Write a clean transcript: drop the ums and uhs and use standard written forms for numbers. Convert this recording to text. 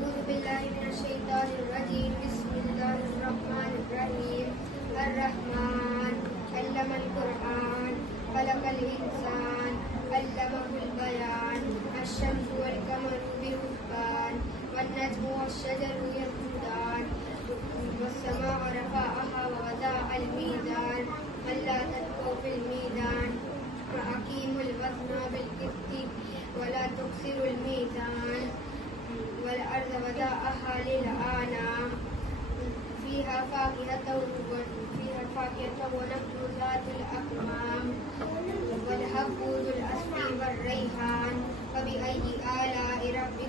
أعوذ بالله من الشيطان الرجيم. بسم الله الرحمن الرحيم. الرحمن علم القرآن خلق الإنسان علمه البيان. الشمس والقمر بحسبان والنجم والشجر يسجدان والسماء رفعها ووضع الميزان ألا تطغوا في الميزان وأقيموا الوزن بالقسط ولا تخسروا الميزان والأرض وضعها للأنام فيها فاكهة ونخل ذات الأكمام والحب ذو العصف والريحان. فبأي آلاء ربكما